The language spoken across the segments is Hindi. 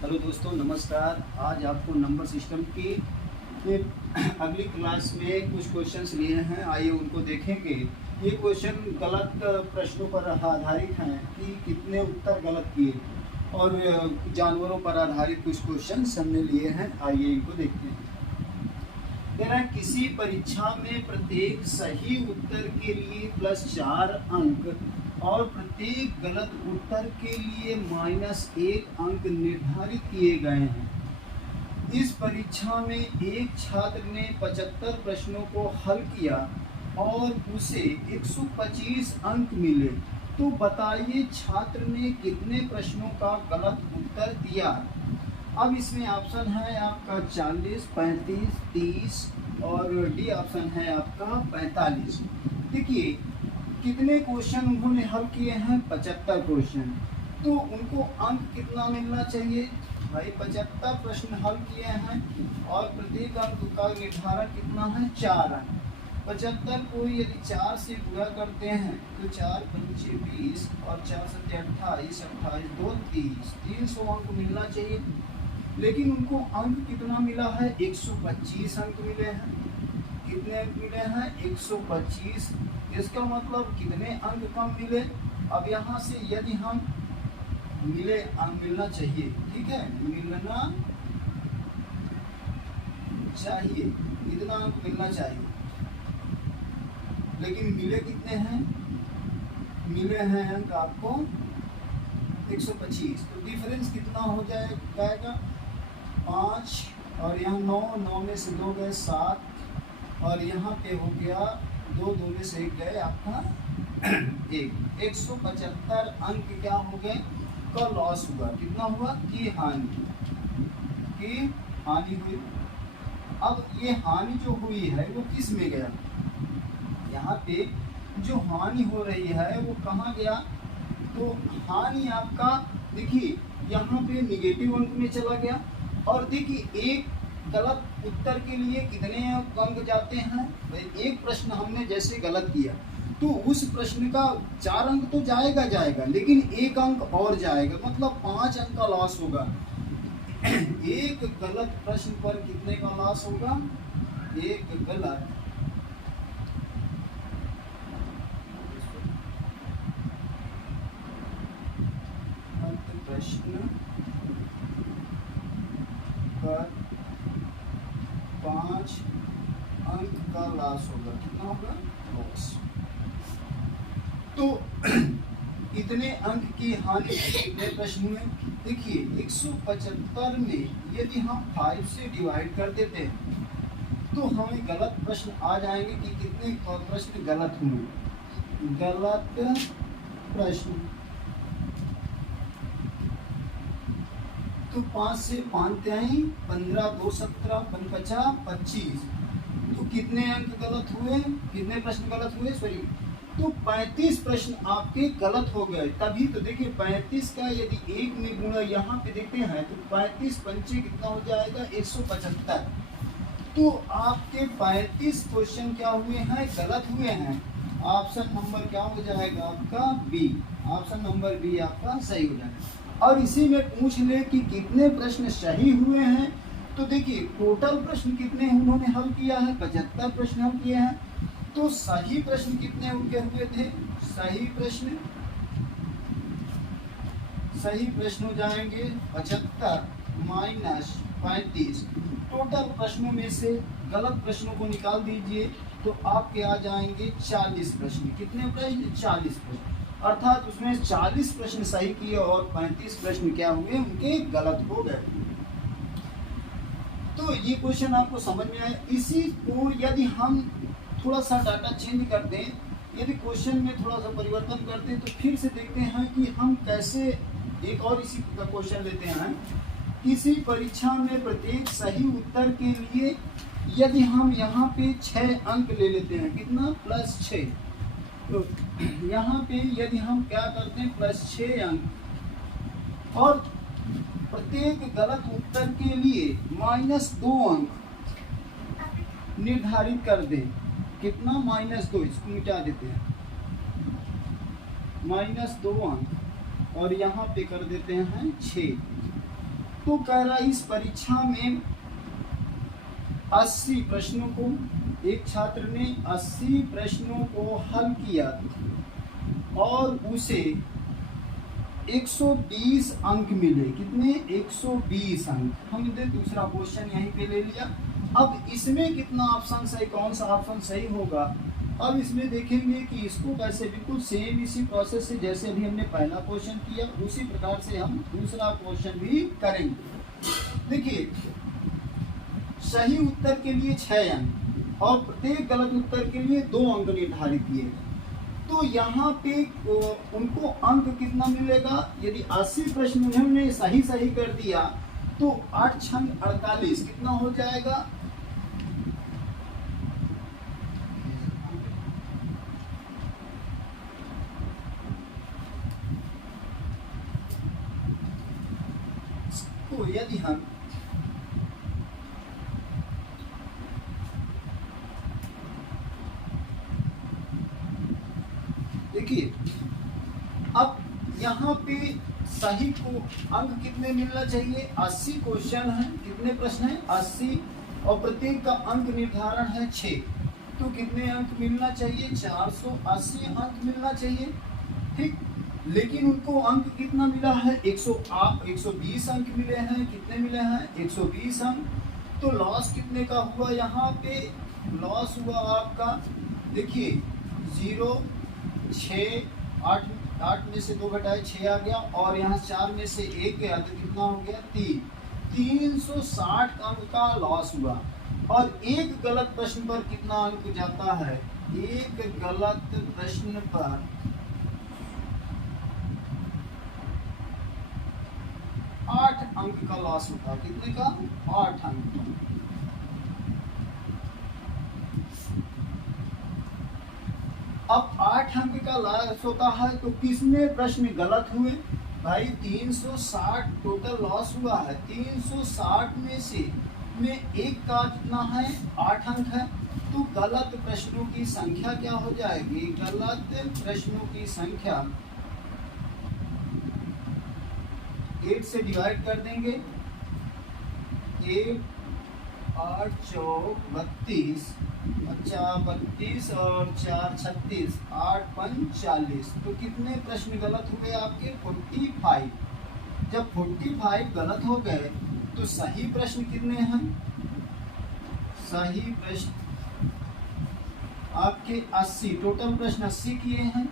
हेलो दोस्तों, नमस्कार। आज आपको नंबर सिस्टम की अगली क्लास में कुछ क्वेश्चंस लिए हैं, आइए उनको देखेंगे। ये क्वेश्चन गलत प्रश्नों पर आधारित हैं कि कितने उत्तर गलत किए, और जानवरों पर आधारित कुछ क्वेश्चंस हमने लिए हैं, आइए इनको देखते हैं। कह रहा है किसी परीक्षा में प्रत्येक सही उत्तर के लिए +4 अंक और प्रत्येक गलत उत्तर के लिए -1 अंक निर्धारित किए गए हैं। इस परीक्षा में एक छात्र ने 75 प्रश्नों को हल किया और उसे 125 अंक मिले, तो बताइए छात्र ने कितने प्रश्नों का गलत उत्तर दिया। अब इसमें ऑप्शन है आपका 40, 35, 30 और डी ऑप्शन है आपका 45। देखिए कितने क्वेश्चन उन्होंने हल किए हैं, 75 क्वेश्चन, तो उनको अंक कितना मिलना चाहिए भाई। 75 प्रश्न हल किए हैं और प्रत्येक अंक का निर्धारण कितना है, 4 अंक। 75 को यदि 4 से गुणा करते हैं तो 4 पंचे 20 और 4 सत्ते 28, 28 2 30, 300 अंक मिलना चाहिए। लेकिन उनको अंक कितना मिला है, 125 अंक मिले हैं। कितने अंक मिले हैं, 125। इसका मतलब कितने अंक कम मिले। अब यहाँ से यदि हम मिले अंक मिलना चाहिए, ठीक है, मिलना चाहिए, इतना अंक मिलना चाहिए, लेकिन मिले कितने हैं, मिले हैं अंक आपको 125। तो डिफरेंस कितना हो जाएगा 5 और यहाँ 9, 9 में से 2 गए 7 और यहाँ पे हो गया 2 में से 1 गए आपका 1। 175 अंक क्या हो गए का लॉस हुआ। कितना हुआ की हानि हुई। अब ये हानि जो हुई है वो किस में गया, यहाँ पे जो हानि हो रही है वो कहाँ गया, तो हानि आपका देखिए यहाँ पे निगेटिव अंक में चला गया। और देखिए एक गलत उत्तर के लिए कितने अंक जाते हैं, एक प्रश्न हमने जैसे गलत किया तो उस प्रश्न का 4 अंक तो जाएगा, लेकिन 1 अंक और जाएगा, मतलब 5 अंक का लॉस होगा। एक गलत प्रश्न पर कितने का लॉस होगा, एक गलत प्रश्न पर 5 अंक का लॉस होगा। कितना होगा, लॉस। तो इतने अंक की हानि कितने प्रश्न हुए, देखिए 175 में यदि हम 5 से डिवाइड कर देते हैं तो हमें गलत प्रश्न आ जाएंगे कि कितने प्रश्न गलत हुए। गलत प्रश्न तो 5 से 5 त्याई 15, 2 17, 50, 25, तो कितने अंक गलत हुए, कितने प्रश्न गलत हुए, सॉरी, तो 35 प्रश्न आपके गलत हो गए। तभी तो देखिए 35 का यदि 1 में गुणा यहाँ पे देखते हैं तो 35 पंचे कितना हो जाएगा, 175। तो आपके 35 क्वेश्चन क्या हुए हैं, गलत हुए हैं। ऑप्शन नंबर क्या हो जाएगा आपका बी, ऑप्शन नंबर बी आपका सही हो जाएगा। और इसी में पूछ ले कि कितने प्रश्न सही हुए हैं, तो देखिए टोटल प्रश्न कितने उन्होंने हल किया है, 75 प्रश्न हल किए हैं। तो सही प्रश्न कितने उनके हुए थे, सही प्रश्न हो जाएंगे 75 माइनस 35। टोटल प्रश्नों में से गलत प्रश्नों को निकाल दीजिए तो आपके आ जाएंगे 40 प्रश्न। कितने प्रश्न, 40 प्रश्न, अर्थात उसमें 40 प्रश्न सही किए और 35 प्रश्न क्या हुए, उनके गलत हो गए। तो ये क्वेश्चन आपको समझ में आया। इसी को यदि हम थोड़ा सा डाटा चेंज कर दें, यदि क्वेश्चन में थोड़ा सा परिवर्तन करते हैं तो फिर से देखते हैं कि हम कैसे, एक और इसी का क्वेश्चन लेते हैं। किसी परीक्षा में प्रत्येक सही उत्तर के लिए यदि हम यहाँ पे 6 अंक ले लेते हैं, कितना, +6, तो यहाँ पे यदि हम क्या करते हैं +6 अंक, और प्रत्येक गलत उत्तर के लिए -2 अंक निर्धारित कर दें। कितना, -2, इसको मिटा देते हैं, -2 अंक, और यहाँ पे कर देते हैं 6। तो कह रहा इस परीक्षा में 80 प्रश्नों को, एक छात्र ने 80 प्रश्नों को हल किया और उसे 120 अंक मिले। कितने? 120 अंक। हमने दूसरा क्वेश्चन यहीं पे ले लिया। अब इसमें कितना ऑप्शन सही, कौन सा ऑप्शन सही होगा? अब इसमें देखेंगे कि इसको कैसे, बिल्कुल सेम इसी प्रोसेस से जैसे अभी हमने पहला क्वेश्चन किया उसी प्रकार से हम दूसरा क्वेश्चन भी करेंगे। देखिए, सही उत्तर के लिए 6 अंक और प्रत्येक गलत उत्तर के लिए 2 अंक निर्धारित किए गए। तो यहाँ पे उनको अंक कितना मिलेगा? यदि 80 प्रश्न उन्होंने सही कर दिया तो 8 छंग 48 कितना हो जाएगा? तो यदि हम देखिए, अब यहाँ पे सही को अंक कितने मिलना चाहिए? 80 क्वेश्चन है, कितने प्रश्न है? 80 और प्रत्येक का अंक निर्धारण है 6। तो कितने अंक मिलना चाहिए? 480 अंक मिलना चाहिए। ठीक, लेकिन उनको अंक कितना मिला है? 120 अंक मिले हैं। कितने मिले हैं? 120 अंक। तो लॉस कितने का हुआ? यहाँ पे लॉस हुआ आपका, देखिए 0, 6, 8 में से 2 घटाए 6 आ गया और यहाँ 4 में से 1 गया तो कितना हो गया? 360 अंक का लॉस हुआ। और एक गलत प्रश्न पर कितना अंक जाता है? एक गलत प्रश्न पर 8 अंक का लॉस होता है। कितने का? 8 अंक का। अब 8 अंक का लॉस होता है तो किसने प्रश्न गलत हुए? भाई 360 टोटल लॉस हुआ है। 360 में एक का कितना है? 8 अंक है। तो गलत प्रश्नों की संख्या क्या हो जाएगी? गलत प्रश्नों की संख्या 8 से डिवाइड कर देंगे। 1, 8, 4, 32, 32 और 4, 36, 8, 5, 40। तो कितने प्रश्न गलत हुए आपके? 45। जब 45 गलत हो गए तो सही प्रश्न कितने हैं? सही प्रश्न आपके 80, टोटल प्रश्न 80 किए हैं,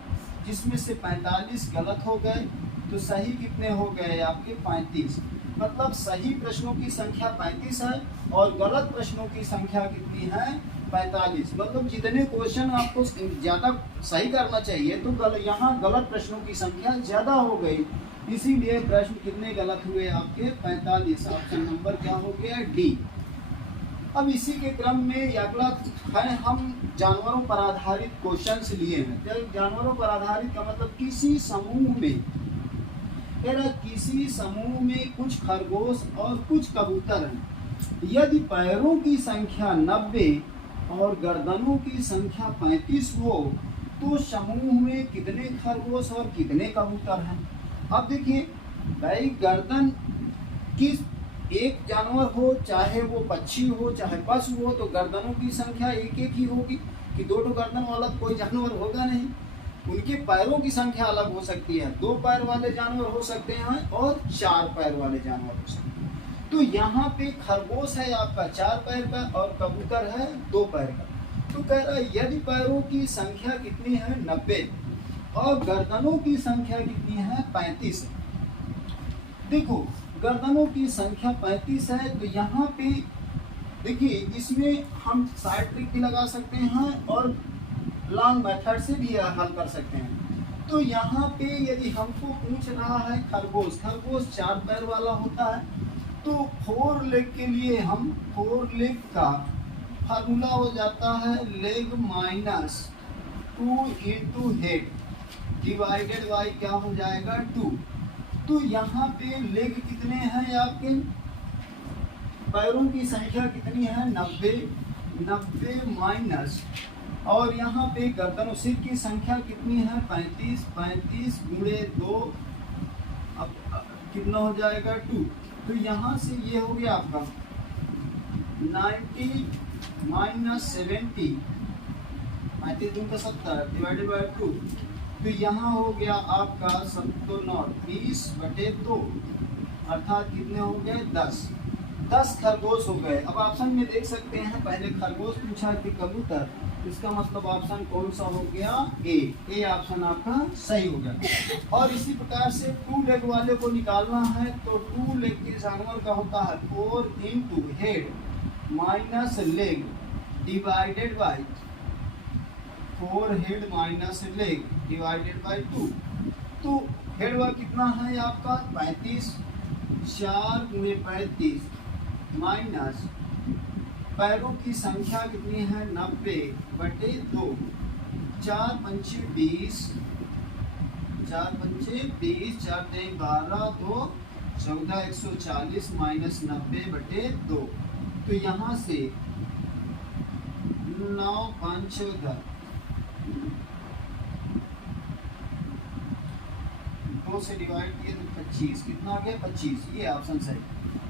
जिसमें से 45 गलत हो गए। तो सही कितने हो गए आपके? 35। मतलब सही प्रश्नों की संख्या 35 है और गलत प्रश्नों की संख्या कितनी है? 45। मतलब जितने क्वेश्चन आपको ज्यादा सही करना चाहिए तो यहाँ गलत प्रश्नों की संख्या ज्यादा हो गई, इसीलिए प्रश्न कितने गलत हुए आपके? 45। ऑप्शन नंबर क्या हो गया? डी। अब इसी के क्रम में अगला है, हम जानवरों पर आधारित क्वेश्चन लिए हैं। जानवरों पर आधारित का मतलब किसी समूह में, किसी समूह में कुछ खरगोश और कुछ कबूतर हैं। यदि पैरों की संख्या 90 और गर्दनों की संख्या 35 हो तो समूह में कितने खरगोश और कितने कबूतर हैं? अब देखिए भाई, गर्दन किस एक जानवर हो, चाहे वो पक्षी हो चाहे पशु हो, तो गर्दनों की संख्या एक ही होगी कि 2 गर्दन वाला कोई जानवर होगा नहीं। उनके पैरों की संख्या अलग हो सकती है, 2 पैर वाले जानवर हो सकते हैं और 4 पैर वाले जानवर हो सकते हैं। तो यहाँ पे खरगोश है आपका 4 पैर का और कबूतर है 2 पैर का। तो कह रहा है यदि पैरों की संख्या कितनी है? 90 और गर्दनों की संख्या कितनी है? 35 है। देखो गर्दनों की संख्या 35 है तो यहाँ पे देखिए, इसमें हम साइड ट्रिक भी लगा सकते हैं और लॉन्ग मेथड से भी हल कर सकते हैं। तो यहाँ पे यदि हमको पूछ रहा है खरगोश 4 पैर वाला होता है, तो 4 लेग के लिए हम 4 लेग का फार्मूला हो जाता है leg minus 2 into head divided by क्या हो जाएगा? 2। तो यहाँ पे लेग कितने हैं आपके? पैरों की संख्या कितनी है? 90 माइनस, और यहाँ पे गर्दन सिर की संख्या कितनी है? 35 गुणे 2, अब कितना हो जाएगा? 2। तो यहाँ से ये हो गया आपका 90 माइनस 70, 35 दूनी का 70 डिवाइडेड बाय 2। तो यहाँ हो गया आपका 20/2 अर्थात कितने हो गए 10 खरगोश हो गए। अब ऑप्शन में देख सकते हैं पहले खरगोश पूछा कि कबूतर, इसका मतलब ऑप्शन कौन सा हो गया ए ऑप्शन आपका सही हो गया। और इसी प्रकार से 2 लेग वाले को निकालना है तो 2 लेग के जानवर का होता है 4 into head minus leg divided by 4 head minus leg divided by 2। तो हेड वाला कितना है आपका 35, 4 गुणे 35 माइनस पैरों की संख्या कितनी है 90/2, 4 पंचे 20, 4 पंचे 20, 4 तेईस 12, 2 14, 140 माइनस 90/2। तो यहाँ से 9 5 14, 2 से डिवाइड किए तो 25, कितना आ गया 25, ये ऑप्शन सही।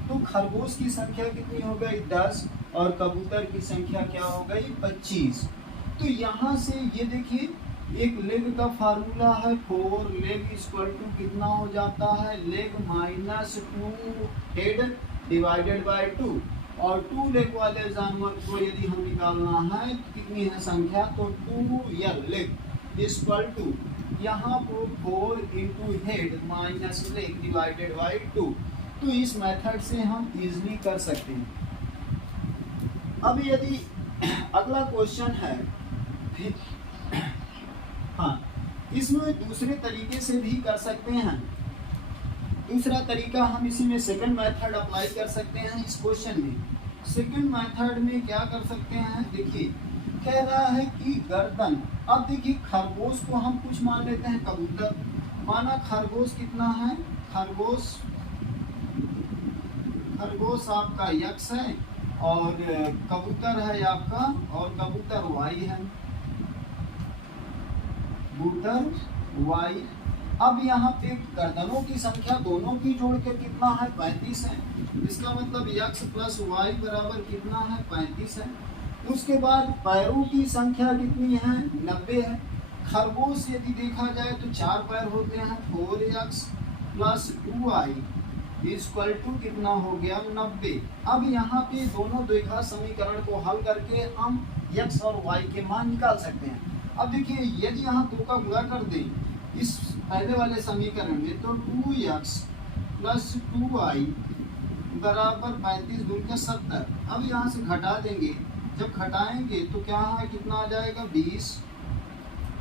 तो खरगोश की संख्या कितनी हो गई 10 और कबूतर की संख्या क्या हो गई 25। तो यहाँ से ये देखिए एक लेग का फार्मूला है 4 लेग इक्वल टू कितना हो जाता है leg minus 2 head divided by 2। और 2 लेग वाले जानवर को यदि हम निकालना है तो कितनी है संख्या तो 2 लेग इक्वल टू यहाँ पर 4 into head minus leg divided by 2। तो इस मेथड से हम इजीली कर सकते हैं। अब यदि अगला क्वेश्चन है हाँ इसमें दूसरे तरीके से भी कर सकते हैं। दूसरा तरीका हम इसी में सेकंड मेथड अप्लाई कर सकते हैं इस क्वेश्चन में। सेकंड मेथड में क्या कर सकते हैं देखिए कह रहा है कि गर्दन। अब देखिए खरगोश को हम कुछ मान लेते हैं कबूतर, माना खरगोश कितना है खरगोश आपका यक्स है और कबूतर है आपका और कबूतर वाई है कबूतर वाई। अब यहाँ पे गर्दनों की संख्या दोनों की जोड़ के कितना है 35 है। इसका मतलब यक्स प्लस वाई बराबर कितना है 35 है। उसके बाद पैरों की संख्या कितनी है 90 है। खरगोश यदि देखा जाए तो 4 पैर होते हैं 4x plus 2y equal to कितना हो गया 90। अब यहाँ पे दोनों द्विघात समीकरण को हल करके हम x और y के मान निकाल सकते हैं। अब देखिए यदि यहाँ 2 का गुणा कर दें इस पहले वाले समीकरण में तो 2x प्लस 2y बराबर 35 गुणा 70। अब यहाँ से घटा देंगे, जब घटाएंगे तो क्या है कितना आ जाएगा 20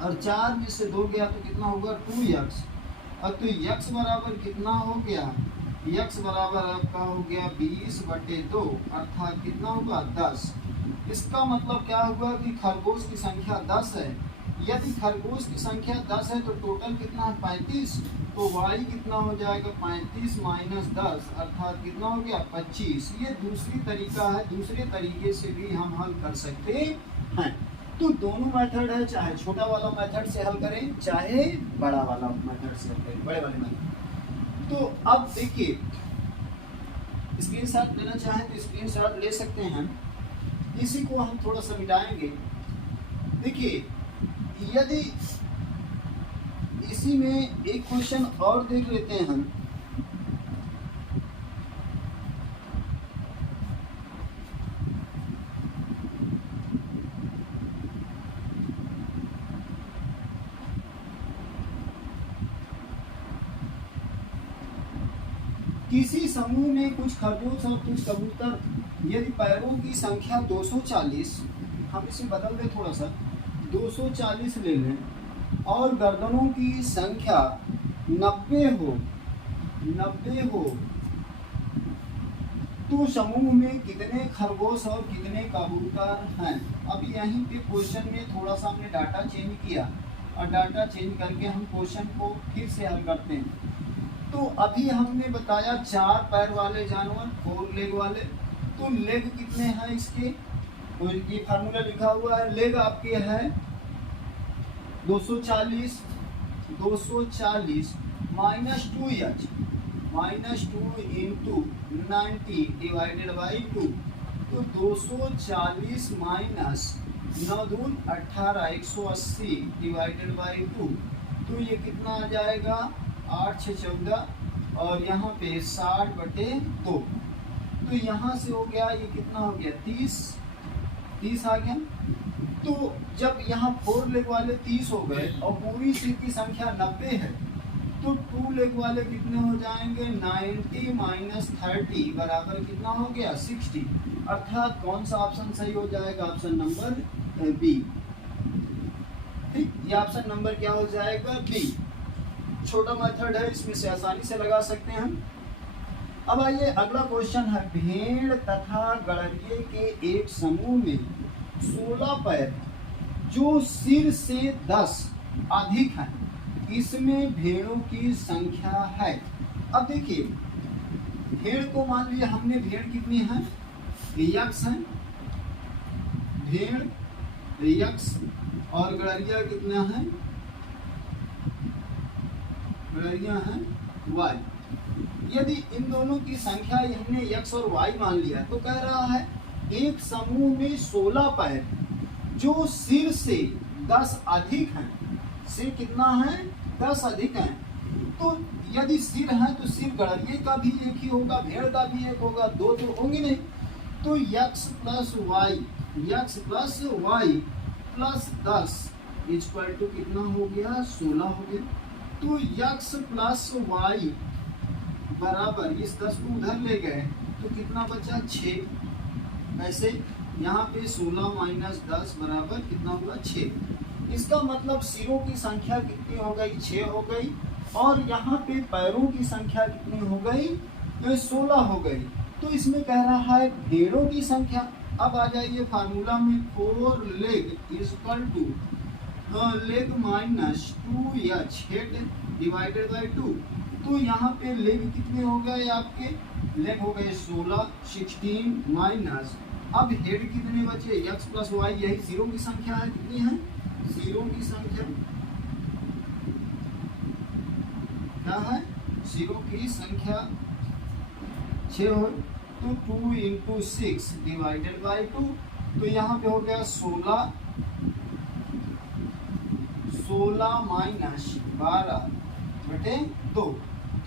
और 4 में से 2 गया तो कितना होगा 2x। और तो x बराबर कितना हो गया x बराबर आपका हो गया 20/2 अर्थात कितना होगा 10। इसका मतलब क्या हुआ कि खरगोश की संख्या 10 है। यदि खरगोश की संख्या 10 है तो टोटल कितना है 35। तो y कितना हो जाएगा 35 माइनस 10 अर्थात कितना हो गया 25। ये दूसरी तरीका है, दूसरे तरीके से भी हम हल कर सकते हैं। तो दोनों मेथड है, चाहे छोटा वाला मेथड से हल करें चाहे बड़ा वाला मेथड से हल करें, बड़े वाले मेथड। तो अब देखिए स्क्रीनशॉट लेना चाहें तो स्क्रीनशॉट ले सकते हैं। इसी को हम थोड़ा सा मिटाएंगे। देखिए यदि इसी में एक क्वेश्चन और देख लेते हैं हम। किसी समूह में कुछ खरगोश और कुछ कबूतर यदि पैरों की संख्या 240, हम इसे बदल दें थोड़ा सा 240 ले लें और गर्दनों की संख्या 90 हो तो समूह में कितने खरगोश और कितने कबूतर हैं। अब यहीं पे क्वेश्चन में थोड़ा सा हमने डाटा चेंज किया और डाटा चेंज करके हम क्वेश्चन को फिर से हल करते हैं। तो अभी हमने बताया 4 पैर वाले जानवर 4 लेग वाले। तो लेग कितने हैं इसके, तो ये फार्मूला लिखा हुआ है। लेग आपके है 240 minus 2h -2 into 90 divided by 2, तो 240 माइनस 9 दून 18 180 डिवाइडेड बाई 2, तो ये कितना आ जाएगा 8 6 14 और यहाँ पे 60/2, तो यहाँ से हो गया ये कितना हो गया 30 आ गया। तो जब यहाँ 4 लेग वाले 30 हो गए और पूरी सीट की संख्या 90 है, तो 2 लेग वाले कितने हो जाएंगे 90 माइनस 30 बराबर कितना हो गया 60, अर्थात कौन सा ऑप्शन सही हो जाएगा, ऑप्शन नंबर बी। ठीक, ये ऑप्शन नंबर क्या हो जाएगा बी। छोटा मेथड है, इसमें से आसानी से लगा सकते हैं हम। अब आइए अगला क्वेश्चन है, भेड़ तथा गड़रिये के एक समूह में 16 पैर जो सिर से 10 अधिक है, इसमें भेड़ों की संख्या है। अब देखिए भेड़ को मान लिया हमने, भेड़ कितनी है यक्ष है, भेड़ यक्ष, और गड़रिया कितना है, गड़रिया है वाई। यदि इन दोनों की संख्या हमने x और y मान लिया, तो कह रहा है एक समूह में 16 पैर जो सिर से 10 अधिक हैं, सिर कितना है 10 अधिक है। तो यदि सिर है तो सिर गड़रिये का भी एक ही होगा, भेड़ का भी एक होगा, दो तो होंगे नहीं। तो x plus y plus 10 equal to कितना हो गया 16 हो गया। तो x प्लस वाई बराबर, इस 10 को उधर ले गए तो कितना बचा 6, ऐसे यहाँ पे 16 माइनस 10 बराबर कितना हुआ 6। इसका मतलब सिरों की संख्या कितनी हो गई 6 हो गई, और यहाँ पे पैरों की संख्या कितनी हो गई 16 हो गई। तो इसमें कह रहा है भेड़ों की संख्या। अब आ जाइए फार्मूला में, 4 leg equal to leg minus 2h head divided by 2। तो यहाँ पे लेग कितने हो गए आपके, लेग हो गए 16 माइनस, अब हेड कितने बचे x प्लस वाई, यही जीरो की संख्या है, कितनी है जीरो की संख्या क्या है, जीरो की संख्या 6 हो, तो 2 इंटू 6 डिवाइडेड बाई 2, तो यहाँ पे हो गया 16 माइनस 12/2,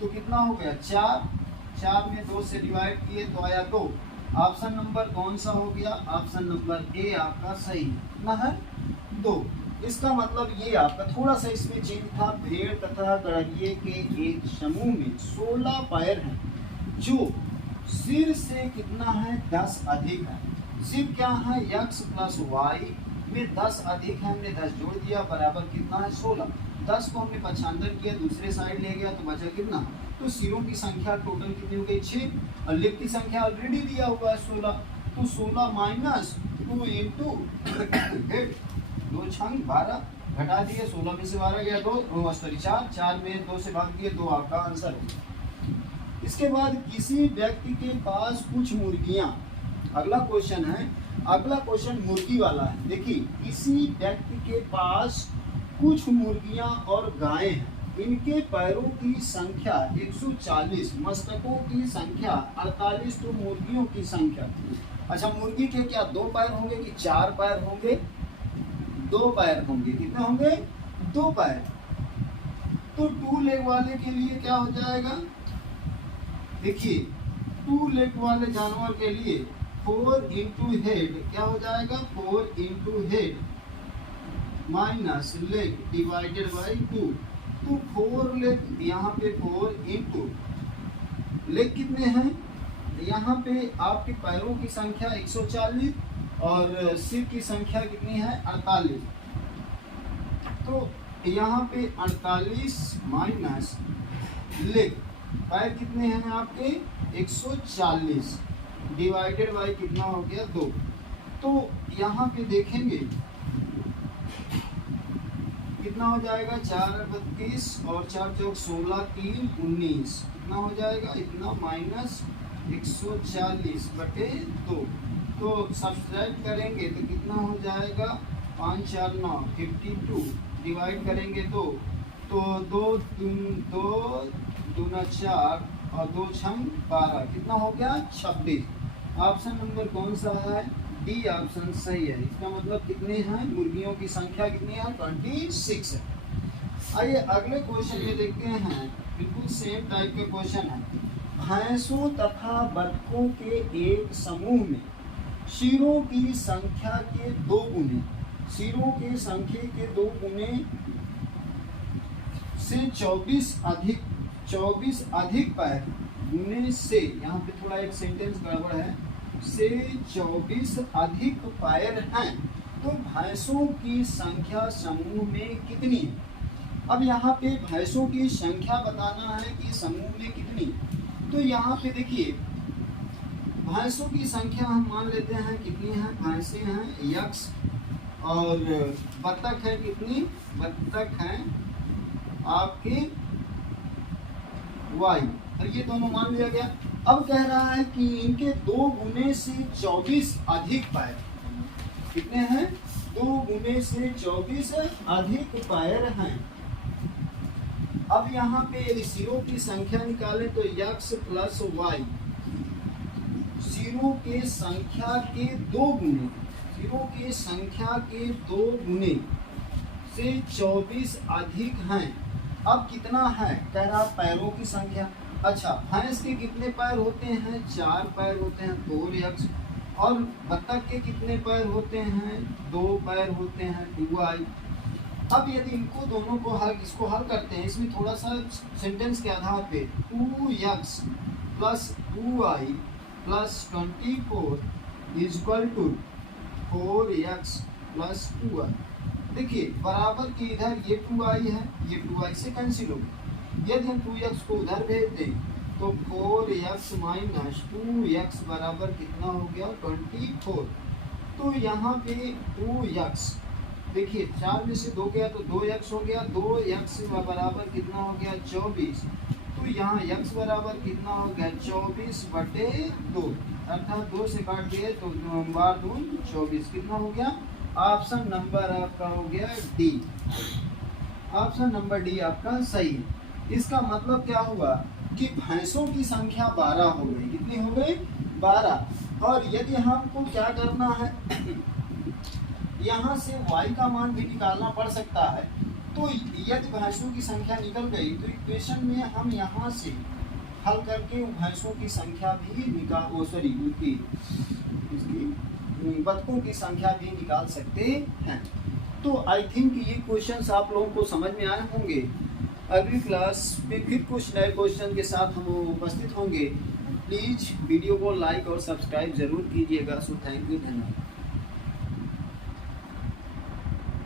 तो कितना हो गया 4 में 2 से डिवाइड किए तो आया 2। ऑप्शन नंबर कौन सा हो गया, ऑप्शन नंबर ए आपका सही ना है 2। इसका मतलब ये आपका थोड़ा सा इसमें चेंज था, भेड़ तथा गड़रिये के एक समूह में 16 पैर हैं जो सिर से कितना है 10 अधिक है। सिर क्या है x प्लस वाई में 10 अधिक है, हमने 10 जोड़ दिया बराबर कितना है 16। 10 को हमने पक्षांतर किया, दूसरे साइड ले गया तो बचा कितना, तो सिरों की संख्या टोटल कितनी हो गई 6, और लेग की संख्या ऑलरेडी दिया हुआ है 16, तो 16 माइनस 2 इंटू हेड, 2 छंग 12 घटा दिए, 16 में से 12 गया 2 सॉरी 4 में 2 से भाग दिए 2, आपका आंसर है। इसके बाद किसी व्यक्ति के पास कुछ मुर्गियां, अगला क्वेश्चन है, अगला क्वेश्चन मुर्गी वाला है। देखिए किसी व्यक्ति के पास कुछ मुर्गियां और गायें हैं, इनके पैरों की संख्या 140, मस्तकों की संख्या 48, तो मुर्गियों की संख्या, अच्छा मुर्गी के क्या 2 पैर होंगे कि 4 पैर होंगे, 2 पैर होंगे, कितने होंगे 2 पैर। तो 2 लेग वाले के लिए क्या हो जाएगा, देखिए 2 लेग वाले जानवर के लिए 4 इंटू हेड क्या हो जाएगा 4 into head minus leg divided by 2, तो 4 लेग, यहाँ पे 4 इंटू लेग कितने हैं, यहाँ पे आपके पैरों की संख्या 140 और सिर की संख्या कितनी है 48, तो यहाँ पे 48 माइनस लेग, पैर कितने हैं आपके 140 डिवाइडेड बाई कितना हो गया 2, तो यहाँ पे देखेंगे कितना हो जाएगा 4 32 और 4 चौक 16 3 19, कितना हो जाएगा इतना माइनस 140/2, तो सब्सट्रैक्ट करेंगे तो कितना हो जाएगा 5 4 9 52, डिवाइड करेंगे 2, तो 2 दूना 4 और 2 छम 12, कितना हो गया 26। ऑप्शन नंबर कौन सा है? डी ऑप्शन सही है। इसका मतलब कितने हैं? मुर्गियों की संख्या कितनी है? 26 है। आइए अगले क्वेश्चन में देखते हैं, बिल्कुल सेम टाइप के क्वेश्चन है। भैंसों तथा बतखों के एक समूह में शीरों की संख्या के 2 गुने, शीरों के संख्या के 2 गुने से 24 अधिक पैर, गुने से, यहाँ पे थोड़ा एक सेंटेंस गड़बड़ है, से 24 अधिक पैर हैं, तो भैंसों की संख्या समूह में कितनी है? अब यहाँ पे भैंसों की संख्या बताना है कि समूह में कितनी। तो यहाँ पे देखिए भैंसों की संख्या हम मान लेते हैं कितनी है? भैंसें हैं यक्स, और बत्तख है कितनी? बत्तख हैं आपके वाई, और ये दोनों मान लिया गया। अब कह रहा है कि इनके 2 गुने से 24 अधिक पैर, कितने हैं? 2 गुने से 24 अधिक पैर हैं। अब यहाँ पे यदि शीरों की संख्या निकालें तो यक्स प्लस वाई, शीरों के संख्या के 2 गुने, शीरों की संख्या के 2 गुने से 24 अधिक हैं। अब कितना है? कह रहा पैरों की संख्या। अच्छा, भैंस के कितने पैर होते हैं? 4 पैर होते हैं, 4 यक्स, और बत्तख के कितने पैर होते हैं? 2 पैर होते हैं, 2i। अब यदि इनको दोनों को इसको हल करते हैं, इसमें थोड़ा सा सेंटेंस के आधार पे 2x plus 2i plus 24 is equal to 4x plus 2i। देखिए बराबर के इधर ये 2i है, ये 2i से कैंसिल हो गया। यदि हम 2x को उधर भेज दें तो 4x माइनस 2x बराबर कितना हो गया? 24। तो यहाँ पे 2x, देखिए 4 में से 2 गया तो 2x हो गया, 2x बराबर कितना हो गया? 24। तो यहाँ x बराबर कितना हो गया? 24/2, अर्थात 2 से काट दिए तो 2 24, कितना हो गया? ऑप्शन नंबर आपका हो गया डी। ऑप्शन नंबर डी आपका सही है। इसका मतलब क्या हुआ कि भैंसों की संख्या 12 हो गई। कितनी हो गई? 12। और यदि हमको क्या करना है, यहाँ से y का मान भी निकालना पड़ सकता है। तो यदि भैंसों की संख्या निकल गई तो इक्वेशन में हम यहाँ से हल करके भैंसों की संख्या भी इसकी बतखों की संख्या भी निकाल सकते हैं। तो आई थिंक ये क्वेश्चंस आप लोगों को समझ में आए होंगे। अगली क्लास में फिर कुछ नए क्वेश्चन के साथ हम उपस्थित होंगे। प्लीज़ वीडियो को लाइक और सब्सक्राइब जरूर कीजिएगा। सो थैंक यू, धन्यवाद।